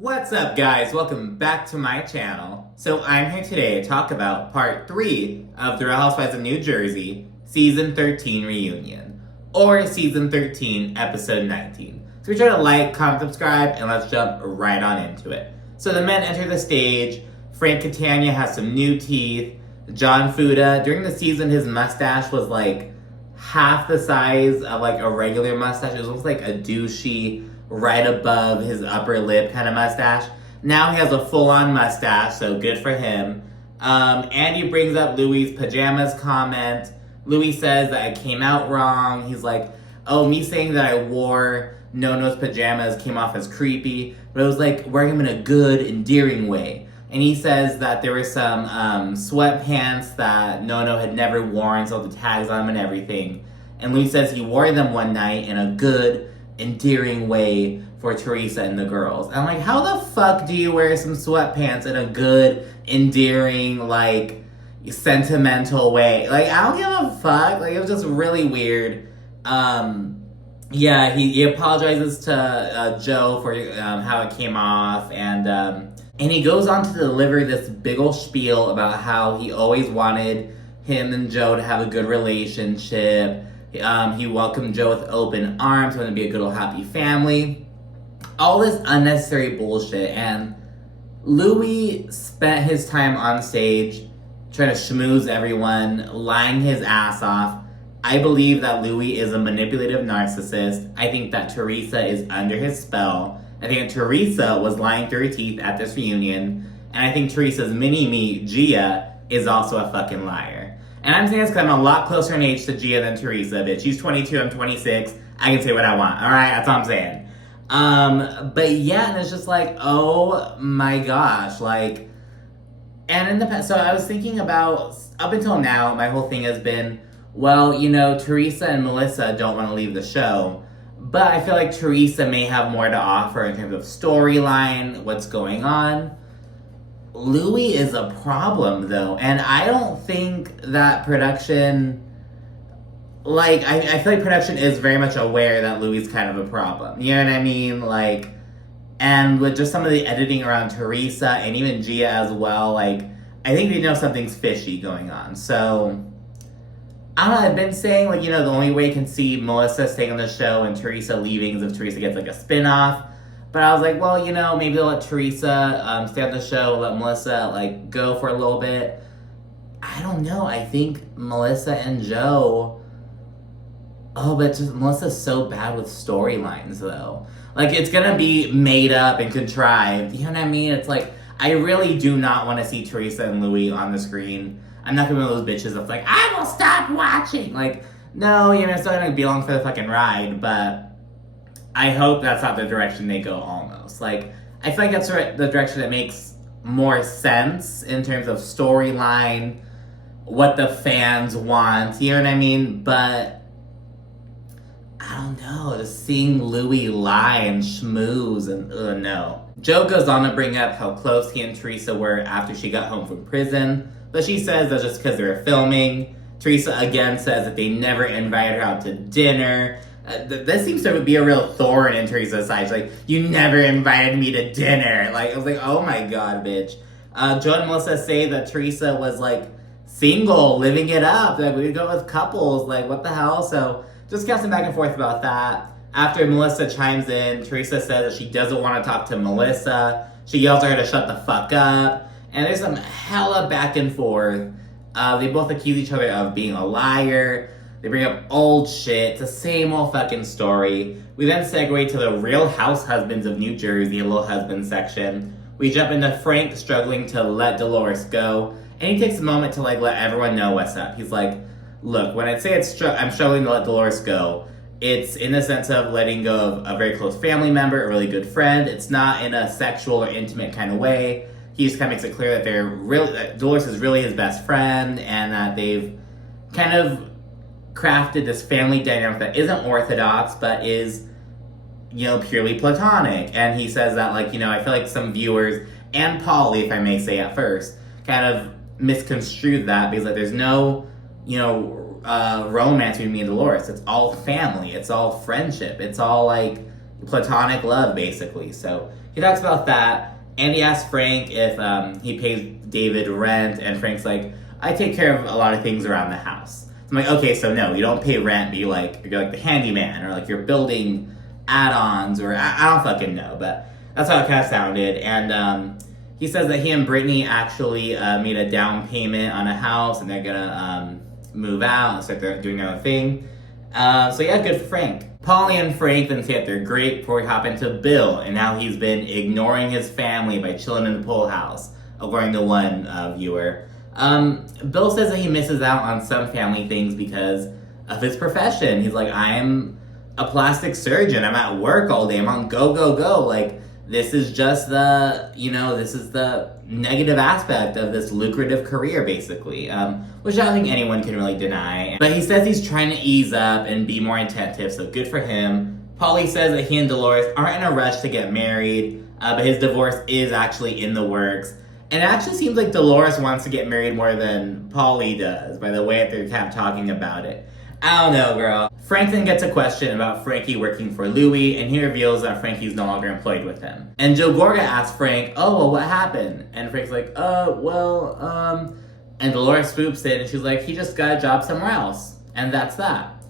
What's up, guys? Welcome back to my channel. So I'm here today to talk about part 3 of The Real Housewives of New Jersey Season 13 Reunion, or Season 13 Episode 19. So be sure to like, comment, subscribe, and let's jump right on into it. So the men enter the stage. Frank Catania has some new teeth. John Fuda, during the season, his mustache was like half the size of like a regular mustache. It was almost like a douchey, right above his upper lip kind of mustache. Now he has a full-on mustache, so good for him. Andy brings up Louis' pajamas comment. Louis says that I came out wrong. He's like, oh, me saying that I wore Nono's pajamas came off as creepy, but it was like wearing them in a good, endearing way. And he says that there were some sweatpants that Nono had never worn, so the tags on them and everything. And Louis says he wore them one night in a good, endearing way for Teresa and the girls. And I'm like, how the fuck do you wear some sweatpants in a good, endearing, like, sentimental way? Like, I don't give a fuck. Like, it was just really weird. Yeah, he apologizes to Joe for how it came off, and he goes on to deliver this big ol' spiel about how he always wanted him and Joe to have a good relationship. He welcomed Joe with open arms, wanted to be a good old happy family. All this unnecessary bullshit, and Louis spent his time on stage trying to schmooze everyone, lying his ass off. I believe that Louis is a manipulative narcissist. I think that Teresa is under his spell. I think that Teresa was lying through her teeth at this reunion, and I think Teresa's mini-me, Gia, is also a fucking liar. And I'm saying this because I'm a lot closer in age to Gia than Teresa, bitch. She's 22, I'm 26. I can say what I want, alright? That's all I'm saying. But yeah, and it's just like, oh my gosh, like, and in the past, so I was thinking about, up until now, my whole thing has been, well, you know, Teresa and Melissa don't want to leave the show, but I feel like Teresa may have more to offer in terms of storyline, what's going on. Louis is a problem, though, and I don't think that production, like, I feel like production is very much aware that Louis is kind of a problem, you know what I mean? Like, and with just some of the editing around Teresa, and even Gia as well, like, I think they know something's fishy going on, so, I don't know, I've been saying, like, you know, the only way you can see Melissa staying on the show and Teresa leaving is if Teresa gets, like, a spin-off. But I was like, well, you know, maybe they'll let Teresa stay on the show, let Melissa, like, go for a little bit. I don't know. I think Melissa and Joe... Oh, but just Melissa's so bad with storylines, though. Like, it's gonna be made up and contrived. You know what I mean? It's like, I really do not want to see Teresa and Louis on the screen. I'm not gonna be one of those bitches that's like, I will stop watching! Like, no, you know, it's still gonna be along for the fucking ride, but... I hope that's not the direction they go, almost. Like, I feel like that's the direction that makes more sense in terms of storyline, what the fans want, you know what I mean? But, I don't know, just seeing Louis lie and schmooze and, no. Joe goes on to bring up how close he and Teresa were after she got home from prison, but she says that's just because they were filming. Teresa again says that they never invited her out to dinner. This seems to be a real thorn in Teresa's side. She's like, you never invited me to dinner. Like, I was like, oh my god, bitch. Joe and Melissa say that Teresa was, like, single, living it up. Like, we would go with couples. Like, what the hell? So, just casting back and forth about that. After Melissa chimes in, Teresa says that she doesn't want to talk to Melissa. She yells at her to shut the fuck up. And there's some hella back and forth. They both accuse each other of being a liar. They bring up old shit. It's the same old fucking story. We then segue to the Real House Husbands of New Jersey, a little husband section. We jump into Frank struggling to let Dolores go. And he takes a moment to, like, let everyone know what's up. He's like, look, when I say I'm struggling to let Dolores go, it's in the sense of letting go of a very close family member, a really good friend. It's not in a sexual or intimate kind of way. He just kind of makes it clear that that Dolores is really his best friend, and that they've kind of crafted this family dynamic that isn't orthodox, but is, you know, purely platonic. And he says that, like, you know, I feel like some viewers, and Polly, if I may say at first, kind of misconstrued that, because, like, there's no, you know, romance between me and Dolores. It's all family. It's all friendship. It's all, like, platonic love, basically. So he talks about that, and he asks Frank if he pays David rent, and Frank's like, I take care of a lot of things around the house. So I'm like, okay, so no, you don't pay rent, but you're like the handyman, or like you're building add-ons, or I don't fucking know, but that's how it kind of sounded. And he says that he and Brittany actually made a down payment on a house, and they're gonna move out and start doing their own thing. So yeah, good for Frank. Polly and Frank then say that they're great before we hop into Bill, and how he's been ignoring his family by chilling in the pool house, according to one viewer. Bill says that he misses out on some family things because of his profession. He's like, I'm a plastic surgeon. I'm at work all day. I'm on go, go, go. Like, this is just this is the negative aspect of this lucrative career, basically, which I don't think anyone can really deny. But he says he's trying to ease up and be more attentive, so good for him. Paulie says that he and Dolores aren't in a rush to get married, but his divorce is actually in the works. And it actually seems like Dolores wants to get married more than Paulie does, by the way that they're kind of talking about it. I don't know, girl. Frank then gets a question about Frankie working for Louis, and he reveals that Frankie's no longer employed with him. And Joe Gorga asks Frank, oh, well, what happened? And Frank's like, and Dolores swoops in, and she's like, he just got a job somewhere else. And that's that.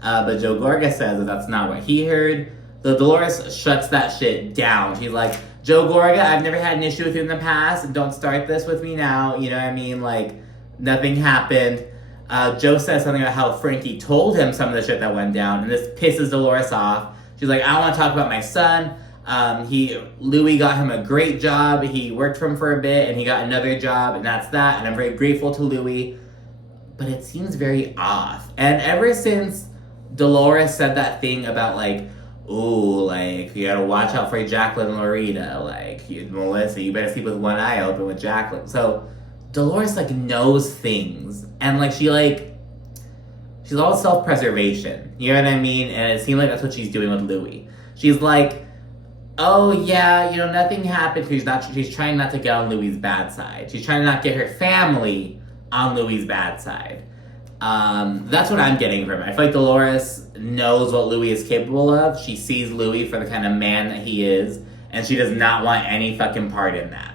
But Joe Gorga says that that's not what he heard. So Dolores shuts that shit down. She's like, Joe Gorga, I've never had an issue with you in the past. Don't start this with me now. You know what I mean? Like, nothing happened. Joe says something about how Frankie told him some of the shit that went down, and this pisses Dolores off. She's like, I don't want to talk about my son. Louis got him a great job. He worked for him for a bit, and he got another job, and that's that. And I'm very grateful to Louis, but it seems very off. And ever since Dolores said that thing about like, ooh, like, you gotta watch out for Jacqueline and Loretta, like, Melissa, you better sleep with one eye open with Jacqueline. So Dolores, like, knows things, and, like, she's all self-preservation, you know what I mean? And it seems like that's what she's doing with Louis. She's like, oh, yeah, nothing happened, she's trying not to get on Louis' bad side. She's trying to not get her family on Louis' bad side. That's what I'm getting from it. I feel like Dolores knows what Louis is capable of. She sees Louis for the kind of man that he is, and she does not want any fucking part in that.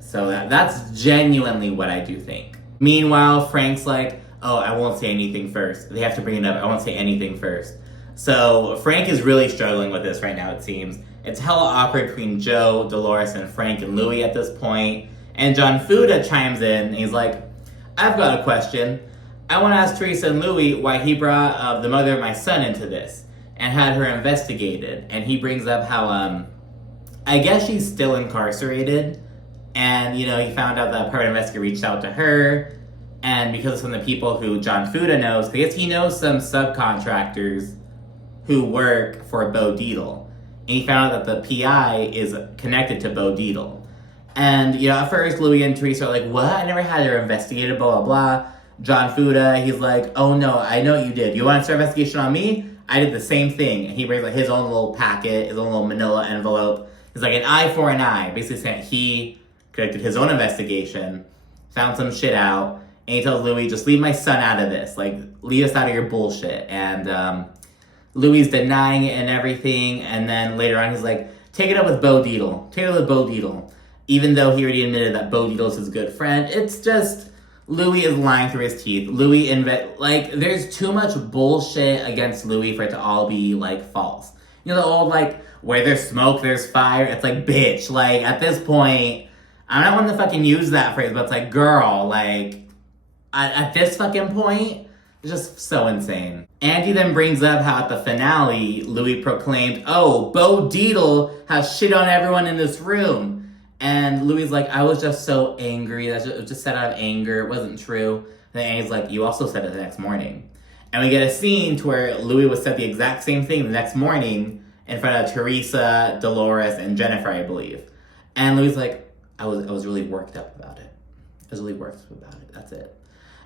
So that's genuinely what I do think. Meanwhile, Frank's like, oh, I won't say anything first. They have to bring it up. I won't say anything first. So Frank is really struggling with this right now, it seems. It's hella awkward between Joe, Dolores, and Frank and Louis at this point. And John Fuda chimes in, and he's like, I've got a question. I want to ask Teresa and Louis why he brought the mother of my son into this and had her investigated. And he brings up how, I guess she's still incarcerated. And, he found out that a private investigator reached out to her. And because of some of the people who John Fuda knows, because he knows some subcontractors who work for Bo Dietl. And he found out that the PI is connected to Bo Dietl. And, at first, Louis and Teresa are like, what? I never had her investigated, blah, blah, blah. John Fuda, he's like, oh no, I know what you did. You want to start an investigation on me? I did the same thing. And he brings like his own little packet, his own little manila envelope. It's like an eye for an eye. Basically saying he conducted his own investigation, found some shit out, and he tells Louis, just leave my son out of this. Like, leave us out of your bullshit. And Louis is denying it and everything. And then later on, he's like, take it up with Bo Dietl. Take it up with Bo Dietl. Even though he already admitted that Bo Dietl is his good friend, it's just... Louis is lying through his teeth. There's too much bullshit against Louis for it to all be, false. The old, where there's smoke, there's fire. It's like, bitch. At this point, I'm not one to fucking use that phrase, but it's like, girl, at this fucking point, it's just so insane. Andy then brings up how at the finale, Louis proclaimed, oh, Bo Dietl has shit on everyone in this room. And Louis like, I was just so angry. It was just said out of anger. It wasn't true. And then Andy's like, you also said it the next morning. And we get a scene to where Louis was said the exact same thing the next morning in front of Teresa, Dolores, and Jennifer, I believe. And Louis like, I was really worked up about it. That's it.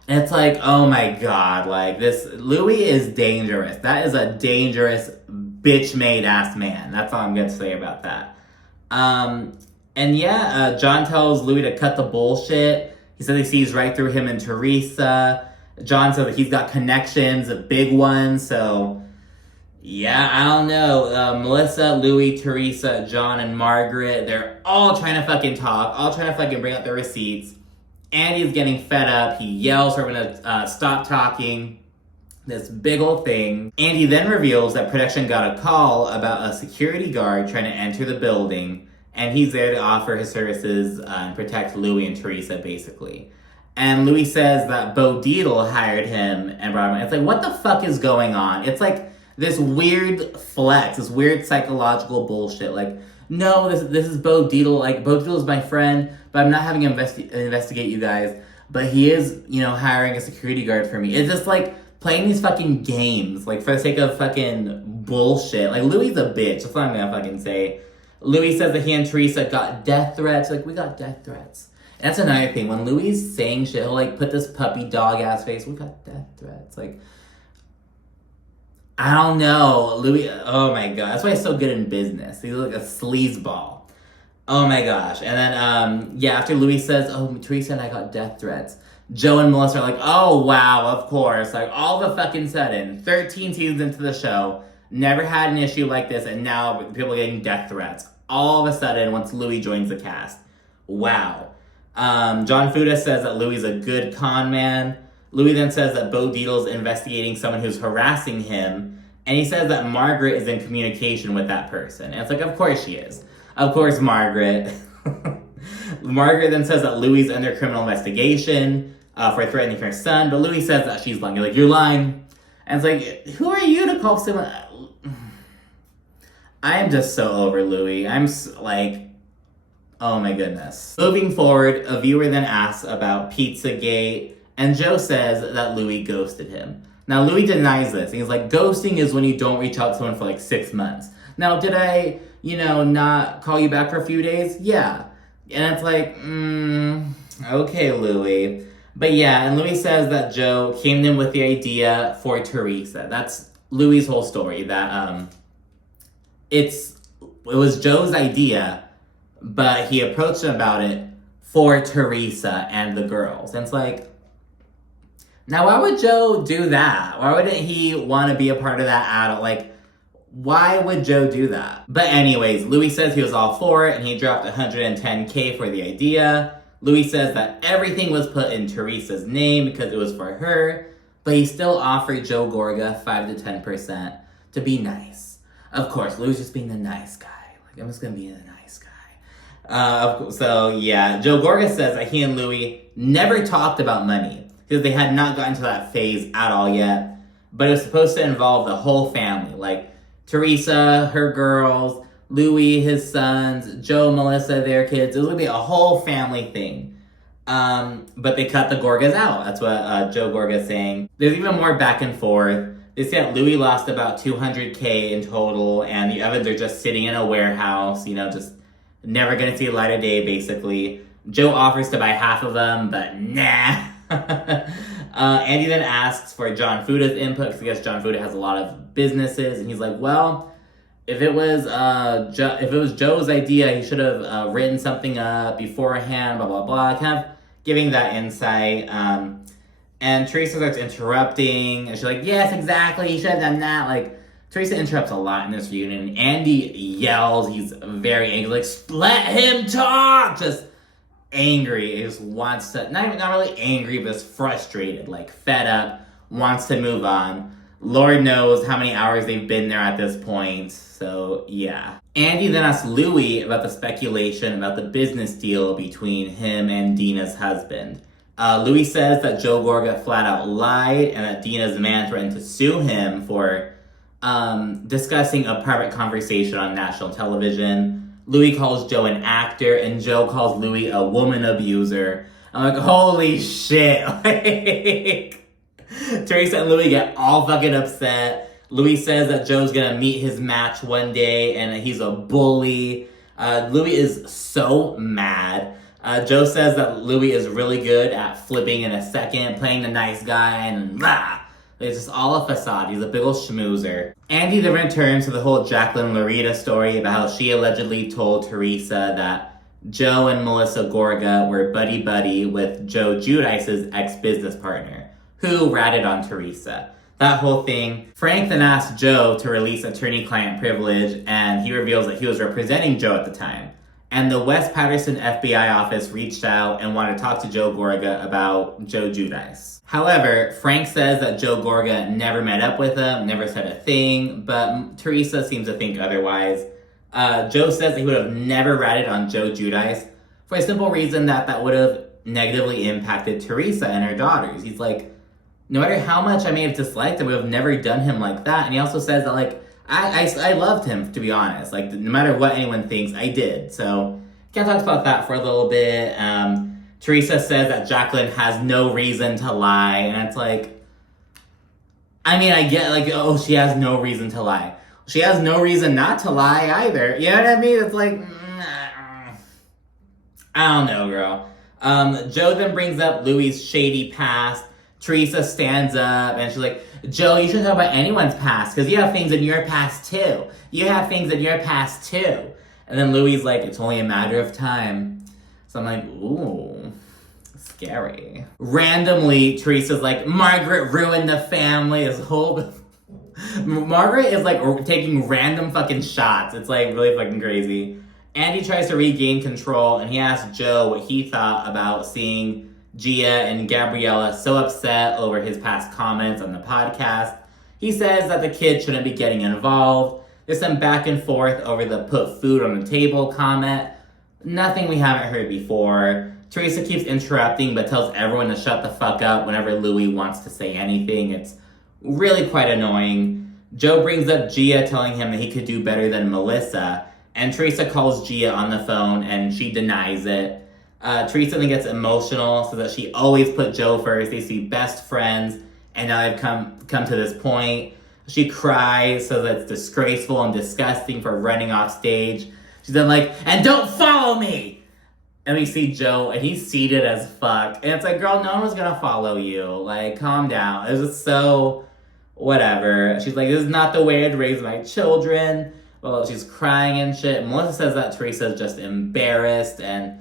And it's like, oh my God, this Louis is dangerous. That is a dangerous bitch-made ass man. That's all I'm gonna say about that. And yeah, John tells Louis to cut the bullshit. He says he sees right through him and Teresa. John says that he's got connections, big ones, so Yeah, I don't know. Melissa, Louis, Teresa, John, and Margaret, they're all trying to fucking talk, all trying to fucking bring up their receipts. Andy's getting fed up. He yells for everyone to stop talking. This big old thing. Andy then reveals that production got a call about a security guard trying to enter the building, and he's there to offer his services and protect Louis and Teresa, basically. And Louis says that Bo Dietl hired him and brought him in. It's like, what the fuck is going on? It's like this weird flex, this weird psychological bullshit. Like, no, this is Bo Dietl. Like, Bo Dietl is my friend, but I'm not having him investigate you guys. But he is, hiring a security guard for me. It's just like playing these fucking games, like for the sake of fucking bullshit. Like, Louis is a bitch. That's what I'm gonna fucking say. Louis says that he and Teresa got death threats. Like, we got death threats. And that's another thing. When Louis is saying shit, he'll like put this puppy dog ass face. We got death threats. Like, I don't know. Louis, oh my god. That's why he's so good in business. He's like a sleazeball. Oh my gosh. And then, after Louis says, oh, Teresa and I got death threats, Joe and Melissa are like, oh wow, of course. Like, all of a fucking sudden, 13 seasons into the show, never had an issue like this, and now people are getting death threats. All of a sudden, once Louis joins the cast. Wow. John Fuda says that Louis is a good con man. Louis then says that Bo Dietl is investigating someone who's harassing him, and he says that Margaret is in communication with that person. And it's like, of course she is. Of course, Margaret. Margaret then says that Louis is under criminal investigation for threatening her son, but Louis says that she's lying. You're like, you're lying. And it's like, who are you to call someone? I am just so over Louis. Like, oh my goodness. Moving forward, a viewer then asks about Pizzagate, and Joe says that Louis ghosted him. Now, Louis denies this. He's like, ghosting is when you don't reach out to someone for like 6 months. Now, did I, not call you back for a few days? Yeah. And it's like, okay, Louis. But yeah, and Louis says that Joe came in with the idea for Teresa. That's Louis' whole story, that it was Joe's idea, but he approached him about it for Teresa and the girls. And it's like, now why would Joe do that? Why wouldn't he want to be a part of that adult? Like, why would Joe do that? But anyways, Louis says he was all for it, and he dropped $110K for the idea. Louis says that everything was put in Teresa's name because it was for her, but he still offered Joe Gorga 5 to 10% to be nice. Of course, Louis just being the nice guy. Like, I'm just gonna be the nice guy. So yeah, Joe Gorga says that he and Louis never talked about money because they had not gotten to that phase at all yet, but it was supposed to involve the whole family, like Teresa, her girls, Louis, his sons, Joe, Melissa, their kids. It was going to be a whole family thing. But they cut the Gorgas out. That's what Joe Gorga's saying. There's even more back and forth. They say that Louis lost about $200K in total, and the ovens are just sitting in a warehouse, just never going to see the light of day, basically. Joe offers to buy half of them, but nah. Andy then asks for John Fuda's input, because I guess John Fuda has a lot of businesses, and he's like, well, if it was Joe's idea, he should have written something up beforehand, blah, blah, blah, kind of giving that insight. And Teresa starts interrupting, and she's like, yes, exactly, he should have done that. Like, Teresa interrupts a lot in this reunion. Andy yells, he's very angry, like, let him talk! Just angry, he just wants to, not really angry, but just frustrated, like fed up, wants to move on. Lord knows how many hours they've been there at this point, so yeah. Andy then asks Louis about the speculation about the business deal between him and Dina's husband. Louis says that Joe Gorga flat out lied and that Dina's man threatened to sue him for discussing a private conversation on national television. Louis calls Joe an actor, and Joe calls Louis a woman abuser. I'm like, holy shit. Like, Teresa and Louis get all fucking upset. Louis says that Joe's gonna meet his match one day, and that he's a bully. Louis is so mad. Joe says that Louis is really good at flipping in a second, playing the nice guy, and blah. It's just all a facade. He's a big ol' schmoozer. Andy then returns to the whole Jacqueline Loretta story about how she allegedly told Teresa that Joe and Melissa Gorga were buddy-buddy with Joe Giudice's ex-business partner, who ratted on Teresa. that whole thing. Frank then asked Joe to release attorney-client privilege, and he reveals that he was representing Joe at the time. And the West Patterson FBI office reached out and wanted to talk to Joe Gorga about Joe Giudice. However, Frank says that Joe Gorga never met up with him, never said a thing, but Teresa seems to think otherwise. Joe says that he would have never ratted on Joe Giudice for a simple reason that would have negatively impacted Teresa and her daughters. He's like, no matter how much I may have disliked him, I would have never done him like that. And he also says that, like, I loved him, to be honest. Like, no matter what anyone thinks, I did. So, can talk about that for a little bit. Teresa says that Jacqueline has no reason to lie. And it's like, I mean, I get, like, oh, she has no reason to lie. She has no reason not to lie either. You know what I mean? It's like, I don't know, girl. Joe then brings up Louis' shady past. Teresa stands up and she's like, Joe, you shouldn't talk about anyone's past because you have things in your past too. You have things in your past too. And then Louis' like, it's only a matter of time. So I'm like, ooh, scary. Randomly, Teresa's like, Margaret ruined the family. This whole... Margaret is like taking random fucking shots. It's like really fucking crazy. Andy tries to regain control and he asks Joe what he thought about seeing Gia and Gabriella so upset over his past comments on the podcast. He says that the kid shouldn't be getting involved. There's some back and forth over the put food on the table comment. Nothing we haven't heard before. Teresa keeps interrupting but tells everyone to shut the fuck up whenever Louis wants to say anything. It's really quite annoying. Joe brings up Gia telling him that he could do better than Melissa, and Teresa calls Gia on the phone and she denies it. Teresa then gets emotional, so that she always put Joe first. They used to be best friends, and now they've come to this point. She cries, so that's disgraceful and disgusting for running off stage. She's then like, and don't follow me! And we see Joe, and he's seated as fuck. And it's like, girl, no one was gonna follow you. Like, calm down. It was just so, whatever. She's like, this is not the way I'd raise my children. Well, she's crying and shit. Melissa says that Teresa's just embarrassed, and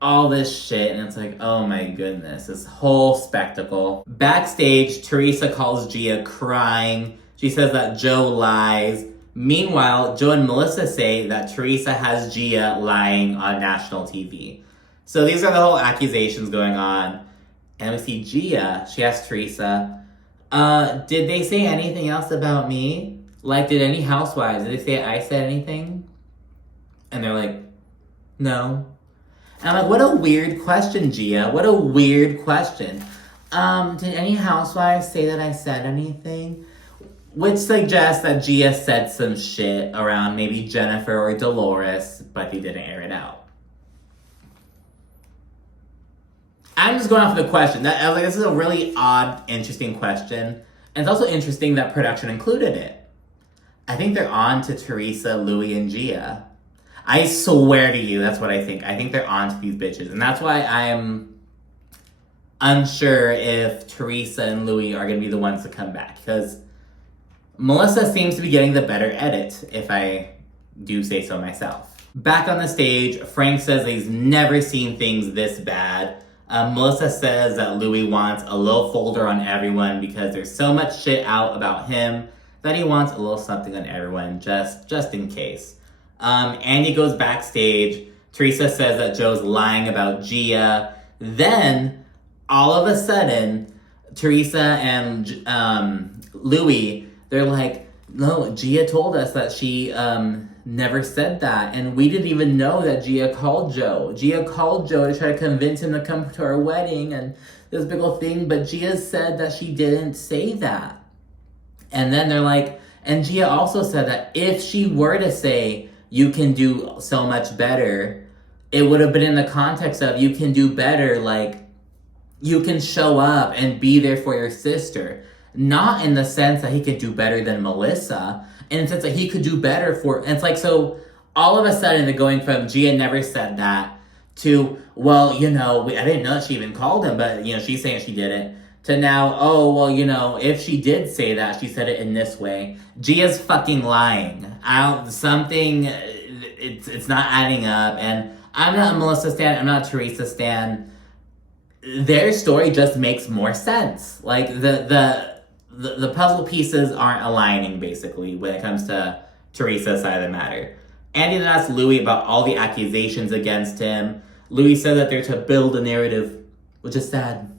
all this shit, and it's like, oh my goodness, this whole spectacle. Backstage, Teresa calls Gia crying. She says that Joe lies. Meanwhile, Joe and Melissa say that Teresa has Gia lying on national TV. So these are the whole accusations going on. And we see Gia, she asks Teresa, did they say anything else about me? Like, did any housewives, did they say I said anything? And they're like, no. And I'm like, what a weird question, Gia. What a weird question. Did any housewives say that I said anything? Which suggests that Gia said some shit around maybe Jennifer or Dolores, but they didn't air it out. I'm just going off of the question. I was like, this is a really odd, interesting question. And it's also interesting that production included it. I think they're on to Teresa, Louis, and Gia. I swear to you, that's what I think. I think they're onto these bitches. And that's why I'm unsure if Teresa and Louis are going to be the ones to come back. Because Melissa seems to be getting the better edit, if I do say so myself. Back on the stage, Frank says he's never seen things this bad. Melissa says that Louis wants a little folder on everyone because there's so much shit out about him that he wants a little something on everyone, just in case. Andy goes backstage. Teresa says that Joe's lying about Gia. Then, all of a sudden, Teresa and Louis, they're like, no, Gia told us that she never said that. And we didn't even know that Gia called Joe. Gia called Joe to try to convince him to come to our wedding and this big old thing. But Gia said that she didn't say that. And then they're like, and Gia also said that if she were to say, you can do so much better, it would have been in the context of you can do better, like you can show up and be there for your sister. Not in the sense that he could do better than Melissa, in the sense that he could do better for, and it's like, so all of a sudden they're going from Gia never said that to, well, you know, I didn't know she even called him, but, you know, she's saying she didn't, to now, oh, well, you know, if she did say that, she said it in this way. Gia's fucking lying. It's not adding up, and I'm not a Melissa stan, I'm not a Teresa stan. Their story just makes more sense. Like, the the puzzle pieces aren't aligning, basically, when it comes to Teresa's side of the matter. Andy then asks Louis about all the accusations against him. Louis said that they're to build a narrative, which is sad.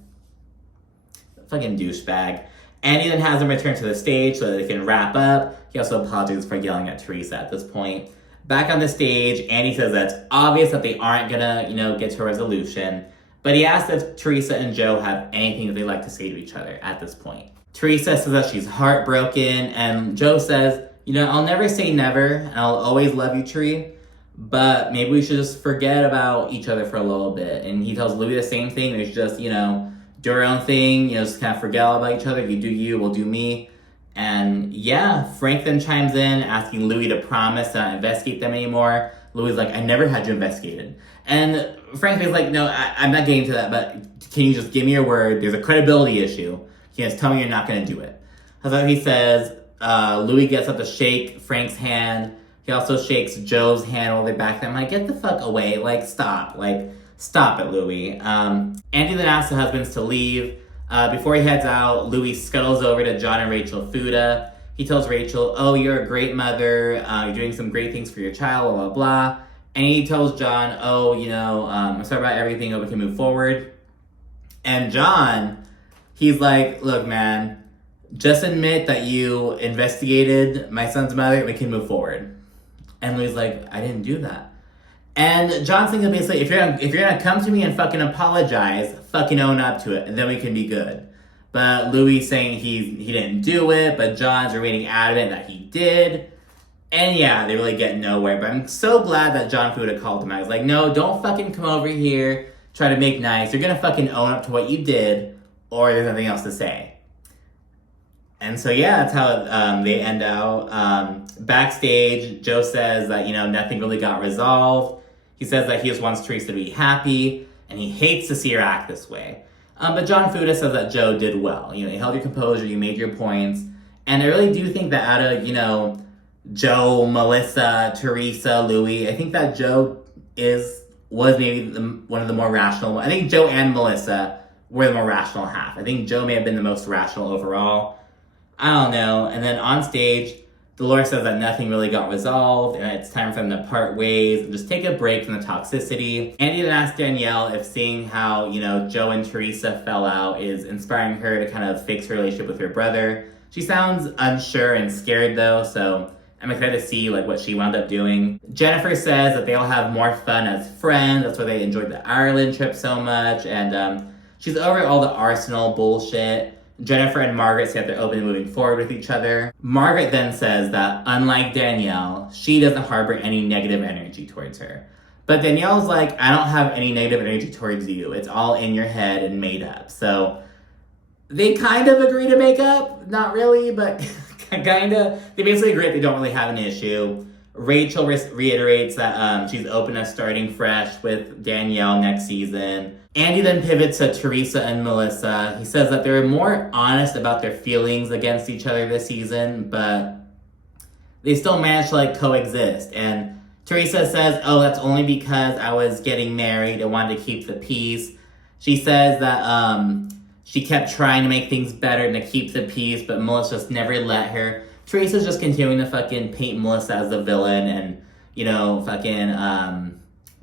Fucking douchebag. Andy then has him return to the stage so that they can wrap up. He also apologizes for yelling at Teresa at this point. Back on the stage, Andy says that it's obvious that they aren't gonna, get to a resolution. But he asks if Teresa and Joe have anything that they'd like to say to each other at this point. Teresa says that she's heartbroken, and Joe says, I'll never say never, and I'll always love you, Tree, but maybe we should just forget about each other for a little bit. And he tells Louis the same thing. We should just, do our own thing, just kind of forget all about each other. You do you, we'll do me. And yeah, Frank then chimes in, asking Louis to promise to not investigate them anymore. Louis is like, I never had you investigated. And Frank is like, no, I'm not getting to that, but can you just give me your word? There's a credibility issue. Can you just tell me you're not going to do it? So he says, Louis gets up to shake Frank's hand. He also shakes Joe's hand while they're back there. I'm like, get the fuck away. Stop. Stop it, Louis. Andy then asks the husbands to leave. Before he heads out, Louis scuttles over to John and Rachel Fuda. He tells Rachel, oh, you're a great mother. You're doing some great things for your child, blah, blah, blah. And he tells John, oh, I'm sorry about everything, but we can move forward. And John, he's like, look, man, just admit that you investigated my son's mother, we can move forward. And Louis like, I didn't do that. And John's thinking basically, if you're gonna come to me and fucking apologize, fucking own up to it, and then we can be good. But Louis saying he didn't do it, but John's remaining adamant that he did. And yeah, they really get nowhere. But I'm so glad that John Fuda called him out. He's like, no, don't fucking come over here, try to make nice. You're gonna fucking own up to what you did, or there's nothing else to say. And so yeah, that's how they end out. Backstage, Joe says that, nothing really got resolved. He says that he just wants Teresa to be happy, and he hates to see her act this way. But John Fuda says that Joe did well. You held your composure, you made your points. And I really do think that out of, Joe, Melissa, Teresa, Louis, I think that Joe was maybe one of the more rational. I think Joe and Melissa were the more rational half. I think Joe may have been the most rational overall. I don't know. And then on stage, Dolores says that nothing really got resolved, and it's time for them to part ways and just take a break from the toxicity. Andy then asks Danielle if seeing how, Joe and Teresa fell out is inspiring her to kind of fix her relationship with her brother. She sounds unsure and scared though, so I'm excited to see what she wound up doing. Jennifer says that they'll have more fun as friends. That's why they enjoyed the Ireland trip so much, and she's over all the Arsenal bullshit. Jennifer and Margaret say that they're open to moving forward with each other. Margaret then says that, unlike Danielle, she doesn't harbor any negative energy towards her. But Danielle's like, I don't have any negative energy towards you. It's all in your head and made up. So they kind of agree to make up. Not really, but kind of. They basically agree that they don't really have an issue. Rachel reiterates that she's open to starting fresh with Danielle next season. Andy then pivots to Teresa and Melissa. He says that they're more honest about their feelings against each other this season, but they still manage to coexist. And Teresa says, oh, that's only because I was getting married and wanted to keep the peace. She says that she kept trying to make things better and to keep the peace, but Melissa just never let her. Teresa's just continuing to fucking paint Melissa as the villain and,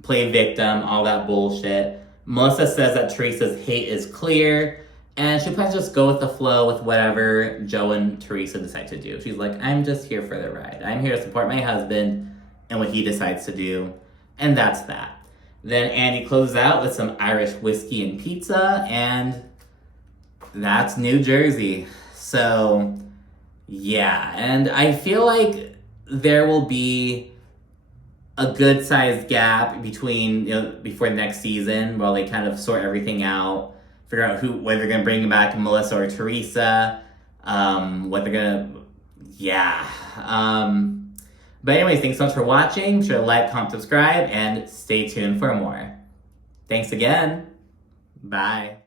play victim, all that bullshit. Melissa says that Teresa's hate is clear, and she plans to just go with the flow with whatever Joe and Teresa decide to do. She's like, I'm just here for the ride. I'm here to support my husband and what he decides to do, and that's that. Then Andy closes out with some Irish whiskey and pizza, and that's New Jersey. So, yeah, and I feel like there will be a good-sized gap between, before the next season while they kind of sort everything out, figure out whether they're going to bring back Melissa or Teresa, what they're going to, yeah. But anyways, thanks so much for watching. Be sure to like, comment, subscribe, and stay tuned for more. Thanks again. Bye.